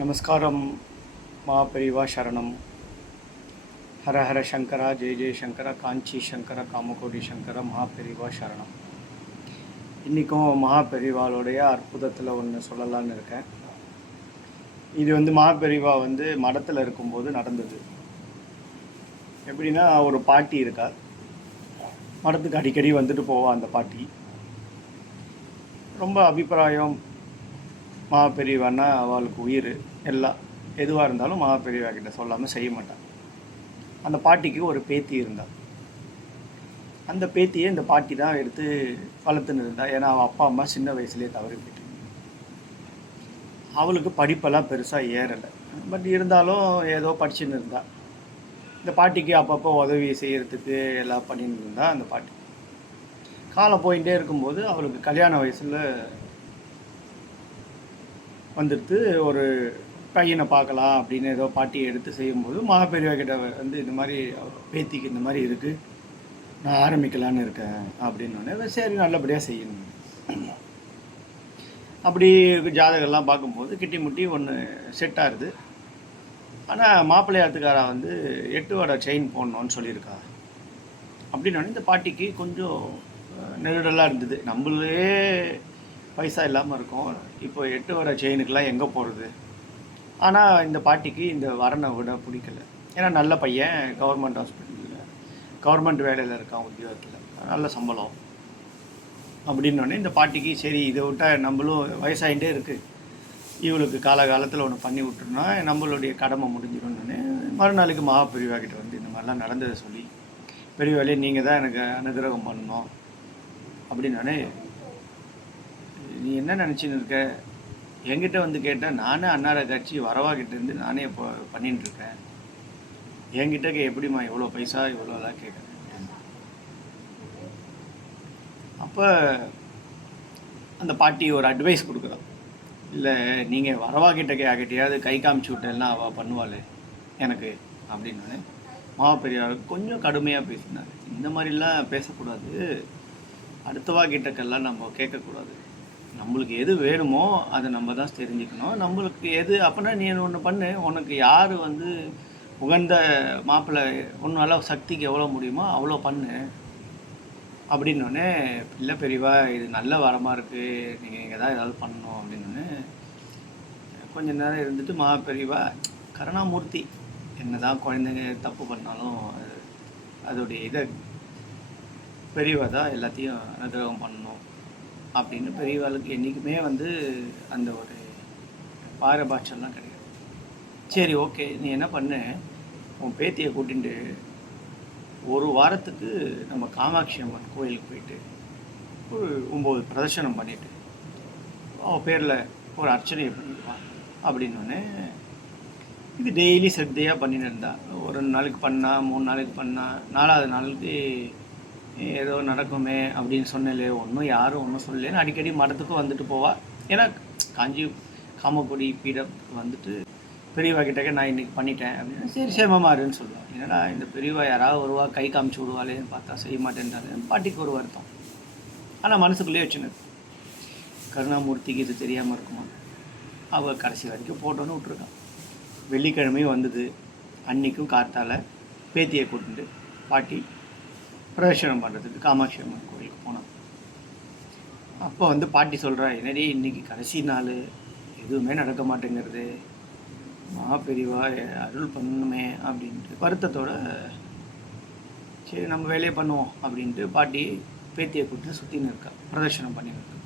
நமஸ்காரம். பெரிவா சரணம். ஹர ஹர சங்கரா, ஜெய ஜெய சங்கரா, காஞ்சி சங்கரா, காமகோடி சங்கரா, பெரிவா சரணம். இன்றைக்கும் பெரிவாளுடைய அற்புதத்தில் ஒன்று சொல்லலான்னு இருக்கேன். இது பெரிவா மடத்தில் இருக்கும்போது நடந்தது. எப்படின்னா, ஒரு பாட்டி இருக்கா, மடத்துக்கு அடிக்கடி வந்துட்டு போவா. அந்த பாட்டி ரொம்ப அபிப்பிராயம், பெரியவான்னா அவளுக்கு உயிர். எல்லாம் எதுவாக இருந்தாலும் பெரியவா கிட்ட சொல்லாமல் செய்ய மாட்டாள். அந்த பாட்டிக்கு ஒரு பேத்தி இருந்தாள். அந்த பேத்தியை இந்த பாட்டி தான் எடுத்து வளர்த்துன்னு இருந்தா. ஏன்னா அவள் அப்பா அம்மா சின்ன வயசுலேயே தவறி போயிட்டு, அவளுக்கு படிப்பெல்லாம் பெருசாக ஏறலை. பட் இருந்தாலும் ஏதோ படிச்சுன்னு இருந்தா. இந்த பாட்டிக்கு அப்பப்போ உதவி செய்கிறதுக்கு எல்லாம் பண்ணின்னு இருந்தா. அந்த பாட்டி காலம் போயிட்டே இருக்கும்போது அவளுக்கு கல்யாண வயசில் வந்துடுத்து. ஒரு பையனை பார்க்கலாம் அப்படின்னு ஏதோ பாட்டி எடுத்து செய்யும்போது பெரியவா கிட்ட இந்த மாதிரி பேத்திக்கு இந்த மாதிரி இருக்குது, நான் ஆரம்பிக்கலான்னு இருக்கேன் அப்படின்னோடனே, சரி நல்லபடியாக செய்யணும். அப்படி ஜாதகம்லாம் பார்க்கும்போது கிட்டி முட்டி ஒன்று செட் ஆகுது. ஆனால் மாப்பிள்ளையாத்துக்காரா 8 வடை செயின் போடணுன்னு சொல்லியிருக்கா அப்படின்னோடனே இந்த பாட்டிக்கு கொஞ்சம் நெருடலாக இருந்தது. நம்மளே பைசா இல்லாமல் இருக்கும், இப்போ 8 வடை செயினுக்கெலாம் எங்கே போகிறது? ஆனால் இந்த பாட்டிக்கு இந்த வரனை விட பிடிக்கல. ஏன்னா நல்ல பையன், கவர்மெண்ட் ஹாஸ்பிட்டலில் கவர்மெண்ட் வேலையில் இருக்கான், உத்தியோகத்தில் நல்ல சம்பளம் அப்படின்னோடனே இந்த பாட்டிக்கு சரி இதை விட்டால் நம்மளும் வயசாகிட்டே இருக்குது, இவளுக்கு காலகாலத்தில் ஒன்று பண்ணி விட்டுருனா நம்மளுடைய கடமை முடிஞ்சிடும்னு மறுநாளுக்கு பெரியவா கிட்ட இந்த மாதிரிலாம் நடந்ததை சொல்லி, பெரியவாளே நீங்கள் தான் எனக்கு அனுகிரகம் பண்ணணும் அப்படின்னோடனே, நீ என்ன நினச்சின்னு இருக்க? என்கிட்ட கேட்டால் நானே அன்னார கட்சி வரவாகிட்டேருந்து நானே இப்போ பண்ணிட்டுருக்கேன், என்கிட்ட எப்படிம்மா இவ்வளோ பைசா இவ்வளோலாம் கேட்குறேன்? அப்போ அந்த பாட்டி ஒரு அட்வைஸ் கொடுக்குறான். இல்லை, நீங்கள் வரவாகிட்ட யார்கிட்டையாவது கை காமிச்சு விட்டேன்னா அவள் பண்ணுவாள் எனக்கு அப்படின்னோடனே பெரியாருக்கு கொஞ்சம் கடுமையாக பேசினார். இந்த மாதிரிலாம் பேசக்கூடாது, அடுத்தவா கிட்டக்கெல்லாம் நம்ம கேட்கக்கூடாது, நம்மளுக்கு எது வேணுமோ அதை நம்ம தான் தெரிஞ்சுக்கணும். நம்மளுக்கு எது அப்போனா நீ ஒன்று பண்ணு, உனக்கு யார் உகந்த மாப்பிள்ளை உன்னால சக்திக்கு எவ்வளோ முடியுமோ அவ்வளோ பண்ணு அப்படின்னோடனே, இல்லை பெரியவா இது நல்ல வரமாக இருக்குது, நீங்கள் தான் ஏதாவது பண்ணணும் அப்படின்னோடனே கொஞ்ச நேரம் இருந்துட்டு பெரியவா கருணாமூர்த்தி, என்ன தான் குழந்தைங்க தப்பு பண்ணாலும் அதோடைய இதை பெரியவா தான் எல்லாத்தையும் அனுகிரகம் பண்ணணும் அப்படின்னு பெரியவாளுக்கு என்றைக்குமே அந்த ஒரு பாரபாட்சம்லாம் கிடையாது. சரி ஓகே, நீ என்ன பண்ணு, உன் பேத்தியை கூட்டிகிட்டு ஒரு வாரத்துக்கு நம்ம காமாட்சி அம்மன் கோயிலுக்கு போயிட்டு ஒரு 9 பிரதர்ஷனம் பண்ணிவிட்டு அவன் பேரில் ஒரு அர்ச்சனையை பண்ணிடுவான் அப்படின்னோடனே, இது டெய்லி சிரத்தையாக பண்ணின்னு இருந்தா. ஒரு 2 நாளைக்கு பண்ணால், 3 நாளைக்கு பண்ணால், 4வது நாளுக்கு ஏதோ நடக்குமே அப்படின்னு சொன்னலே, யாரும் ஒன்றும் சொல்லலேன்னு அடிக்கடி மடத்துக்கும் வந்துட்டு போவாள். ஏன்னா காஞ்சி காமக்கொடி பீடம் பெரியவா கிட்டக்க நான் இன்றைக்கி பண்ணிட்டேன் அப்படின்னா, சரி சேமமாருன்னு சொல்லுவாள். ஏன்னா இந்த பெரியவா யாராவது வருவா கை காமிச்சு விடுவாளேன்னு பார்த்தா செய்ய மாட்டேன்றாரு. பாட்டிக்கு ஒரு வருத்தம். ஆனால் மனசுக்குள்ளேயே வச்சுன்னு, கருணாமூர்த்திக்கு இது தெரியாமல் இருக்குமா? அவள் கடைசி வரைக்கும் போட்டோன்னு விட்ருக்கான். வெள்ளிக்கிழமையும் வந்தது. அன்றைக்கும் காத்தால் பேத்தியை கூட்டிட்டு பாட்டி பிரதர்ஷனம் பண்ணுறதுக்கு காமாட்சி அம்மன் கோயிலுக்கு போனான். அப்போ பாட்டி சொல்கிறா, என்னடி இன்றைக்கி கடைசி நாள், எதுவுமே நடக்க மாட்டேங்கிறது, பெரியவா அருள் பண்ணணுமே அப்படின்ட்டு வருத்தத்தோடு, சரி நம்ம வேலையை பண்ணுவோம் அப்படின்ட்டு பாட்டி பேத்தியை கூப்பிட்டு சுற்றின்னு இருக்கா, பிரதர்ஷனம் பண்ணின்னு இருக்கா.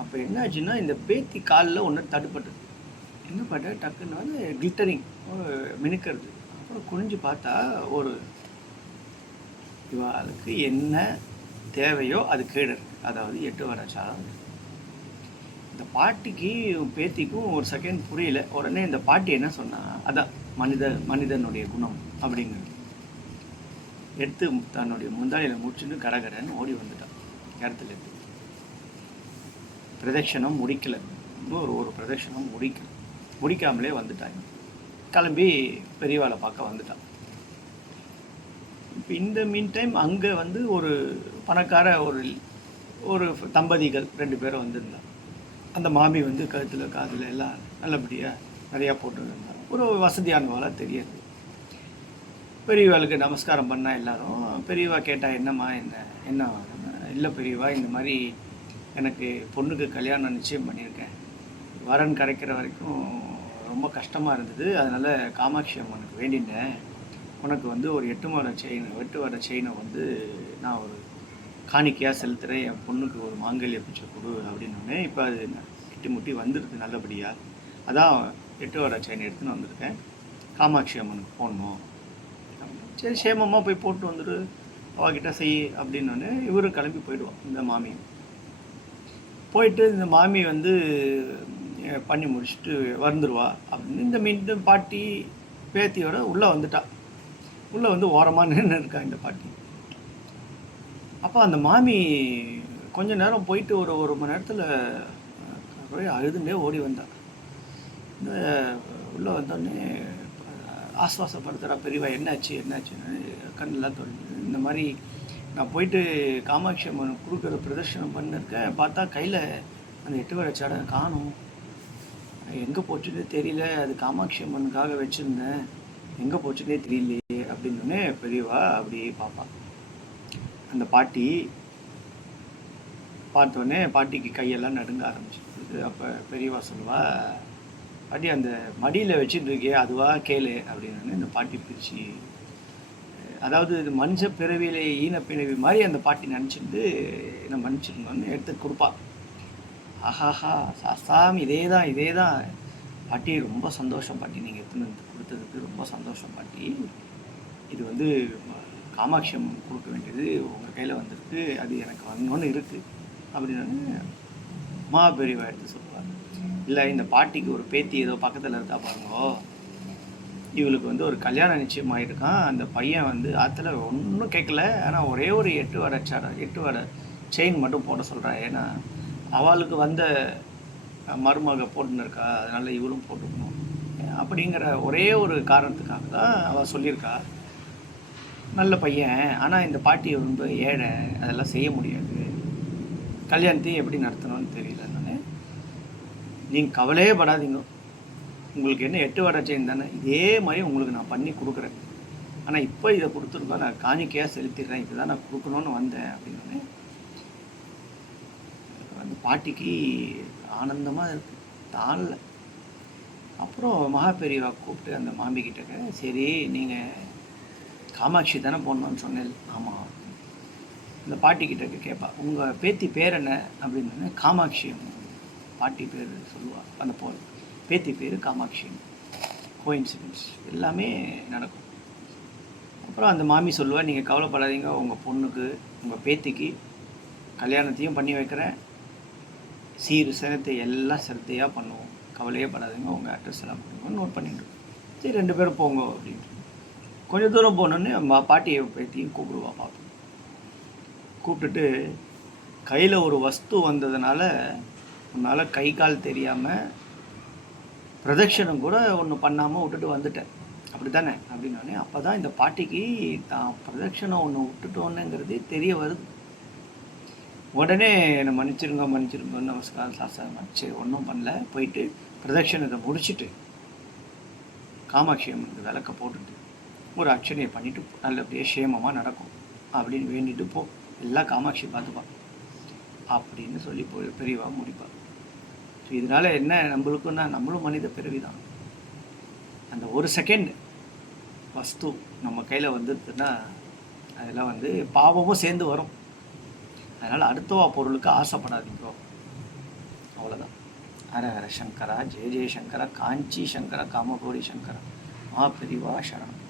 அப்போ என்னாச்சுன்னா, இந்த பேத்தி காலில் ஒன்று தடுப்பட்டது. என்ன பட்ட டக்குன்னு கிளிட்டரிங் மினுக்கிறது. அப்புறம் குனிஞ்சு பார்த்தா ஒரு இவாளுக்கு என்ன தேவையோ அது கீழே இருக்குது, அதாவது 8 வடை சாதம். இந்த பாட்டிக்கு பேத்திக்கும் ஒரு செகண்ட் புரியல. உடனே இந்த பாட்டி என்ன சொன்னா, அதான் மனிதனுடைய குணம் அப்படிங்கிறது எடுத்து தன்னுடைய முந்தாளியில் முடிச்சுட்டு கடகடன்னு ஓடி வந்துட்டான் இடத்துல இருந்து. பிரதட்சணம் முடிக்கலை, ஒரு பிரதட்சணம் முடிக்காமலே வந்துட்டாங்க. கிளம்பி பெரியவாளை பார்க்க வந்துட்டான். இப்போ இந்த மீன் டைம் அங்கே ஒரு பணக்கார ஒரு தம்பதிகள் 2 பேரும் வந்திருந்தாங்க. அந்த மாமி வந்து கழுத்தில் காதில் எல்லாம் நல்லபடியாக நிறையா போட்டுருந்தாங்க. ஒரு வசதியானவாளாக தெரியாது. பெரியவாளுக்கு நமஸ்காரம் பண்ணால் எல்லாரும். பெரியவா கேட்டால் என்னம்மா என்ன இல்லை பெரியவா, இந்த மாதிரி எனக்கு பொண்ணுக்கு கல்யாணம் நிச்சயம் பண்ணியிருக்கேன். வரன் கிடைக்கிற வரைக்கும் ரொம்ப கஷ்டமாக இருந்தது. அதனால் காமாட்சி அம்மனுக்கு வேண்டினேன், உனக்கு வந்து ஒரு 8 வர செயினை வந்து நான் ஒரு காணிக்கையாக செலுத்துகிறேன், என் பொண்ணுக்கு ஒரு மாங்கல்ய பிச்சை கொடு அப்படின்னோடனே இப்போ அது கிட்டி முட்டி வந்துடுது நல்லபடியாக. அதான் 8 வர செயின் எடுத்துன்னு வந்திருக்கேன், காமாட்சி அம்மனுக்கு போடணும். சரி சேமமாக போய் போட்டு வந்துடு, அவகிட்ட செய் அப்படின்னோடனே இவரும் கிளம்பி போயிடுவோம். இந்த மாமியும் போயிட்டு இந்த மாமி வந்து பண்ணி முடிச்சுட்டு வந்துடுவா அப்படின்னு இந்த பாட்டி பேத்தியோட உள்ளே வந்துட்டா. உள்ளே வந்து ஓரமாக நின்று இருக்கா இந்த பாட்டி. அப்போ அந்த மாமி கொஞ்ச நேரம் போயிட்டு ஒரு மணி நேரத்தில் அழுதுண்டே ஓடி வந்தா. இந்த உள்ளே வந்தோடனே ஆஸ்வாசப்படுத்துகிறா பெரியவா, என்னாச்சுன்னு கண்ணெல்லாம் தொழில். இந்த மாதிரி நான் போயிட்டு காமாட்சி அம்மன் கொடுக்குற பிரதர்ஷனம் பண்ணிருக்கேன், பார்த்தா கையில் அந்த 8 வர சடை காணும், எங்கே போச்சுன்னே தெரியல, அது காமாட்சி அம்மனுக்காக வச்சுருந்தேன், எங்கே போச்சுன்னே தெரியலையே அப்படின்னோடனே பெரியவா அப்படியே பார்ப்பா. அந்த பாட்டி பார்த்தோன்னே பாட்டிக்கு கையெல்லாம் நடுங்க ஆரம்பிச்சிருக்குது. அப்போ பெரியவா சொல்லுவா, பாட்டி அந்த மடியில் வச்சுட்டு இருக்கே அதுவா கேளு அப்படின்னு இந்த பாட்டி பிரித்து, அதாவது இது மனுஷ பிறவியிலே ஈன பிறவி மாதிரி அந்த பாட்டி நினச்சிட்டு என்ன மன்னிச்சிருந்தோன்னு எடுத்து கொடுப்பா. ஆஹாஹா சாஸ்தாம், இதே தான் பாட்டி, ரொம்ப சந்தோஷம் பாட்டி, நீங்கள் எடுத்துன்னு கொடுத்ததுக்கு ரொம்ப சந்தோஷம் பாட்டி. இது வந்து காமாட்சி அம்மன் கொடுக்க வேண்டியது உங்கள் கையில் வந்திருக்கு, அது எனக்கு வரணும்னு இருக்குது அப்படின்னு பெரியவா எடுத்து சொல்லுவார். இல்லை இந்த பாட்டிக்கு ஒரு பேத்தி ஏதோ பக்கத்தில் இருக்கா பாருங்கோ, இவளுக்கு வந்து ஒரு கல்யாணம் நிச்சயம் ஆகிருக்கான், அந்த பையன் வந்து ஆற்றுல ஒன்றும் கேட்கல, ஆனால் ஒரே ஒரு 8 வர செயின் மட்டும் போட சொல்கிறான், ஏன்னா அவளுக்கு வந்த மருமக போட்டுன்னு இருக்கா, அதனால் இவளும் போட்டுக்கணும் அப்படிங்கிற ஒரே ஒரு காரணத்துக்காக தான் அவள் சொல்லியிருக்கா. நல்ல பையன், ஆனால் இந்த பாட்டி ரொம்ப ஏழை, அதெல்லாம் செய்ய முடியாது, கல்யாணத்தையும் எப்படி நடத்தணும்னு தெரியல. நான் நீங்கள் கவலையே படாதீங்க, உங்களுக்கு என்ன 8 வர செயின் தானே, இதே மாதிரி உங்களுக்கு நான் பண்ணி கொடுக்குறேன், ஆனால் இப்போ இதை கொடுத்துருக்கோம், நான் காணிக்கையாக செலுத்திடுறேன், இதுதான் நான் கொடுக்கணும்னு வந்தேன் அப்படின்னு அந்த பாட்டிக்கு ஆனந்தமாக இருக்கு தானல. அப்புறம் பெரியவா கூப்பிட்டு அந்த மாமிக்கிட்ட, சரி நீங்கள் காமாட்சி தானே போடணும்னு சொன்னேன். ஆமாம். அந்த பாட்டிக்கிட்ட கேட்பா, உங்கள் பேத்தி பேர் என்ன அப்படின்னு. காமாட்சி. பாட்டி பேர் சொல்லுவாள், அந்த பேத்தி பேர் காமாட்சி. கோயின்சிடென்ஸ், எல்லாமே நடக்கும். அப்புறம் அந்த மாமி சொல்லுவாள், நீங்கள் கவலைப்படாதீங்க, உங்கள் பொண்ணுக்கு உங்கள் பேத்திக்கு கல்யாணத்தையும் பண்ணி வைக்கிறேன், சீர் சிரத்தை எல்லாம் சிரத்தையாக பண்ணுவோம், கவலையே படாதீங்க, உங்கள் அட்ரஸ் எல்லாம் பண்ணுங்க, நோட் பண்ணிட்டு. சரி 2 பேரும் போங்க அப்படின்ட்டு கொஞ்சம் தூரம் போனோன்னே பாட்டியை பேத்தியும் கூப்பிடுவா. பார்ப்போம் கூப்பிட்டுட்டு, கையில் ஒரு வஸ்து வந்ததுனால உன்னால் கை கால் தெரியாமல் பிரதட்சணம் கூட ஒன்று பண்ணாமல் விட்டுட்டு வந்துட்டேன், அப்படி தானே அப்படின்னோடனே அப்போ தான் இந்த பாட்டிக்கு தான் பிரதட்சணம் ஒன்று விட்டுட்டோன்னுங்கிறது தெரிய வருது. உடனே என்னை மன்னிச்சிருங்க நமஸ்காரம் சாஸ்திரம், சரி ஒன்றும் பண்ணல, போயிட்டு பிரதட்சணத்தை முடிச்சுட்டு காமாட்சி அம்மனுக்கு விளக்க போட்டுட்டு ஒரு அர்ச்சனையை பண்ணிவிட்டு நல்லபடியாக சேமமாக நடக்கும் அப்படின்னு வேண்டிட்டு போ, எல்லாம் காமாட்சி பார்த்துப்பான் அப்படின்னு சொல்லி பெரியவா முடிப்பாள். ஸோ இதனால் என்ன நம்மளுக்குன்னா, நம்மளும் மனித பிறவி தான். அந்த ஒரு செகண்ட் வஸ்து நம்ம கையில் வந்துடுதுன்னா அதெல்லாம் வந்து பாவமும் சேர்ந்து வரும். அதனால் அடுத்தவா பொருளுக்கு ஆசைப்படாதீங்க, அவ்வளோதான். ஹர ஹர சங்கரா, ஜெய ஜெய சங்கரா, காஞ்சி சங்கரா, காமகோடி சங்கரா, பெரியவா சரணம்.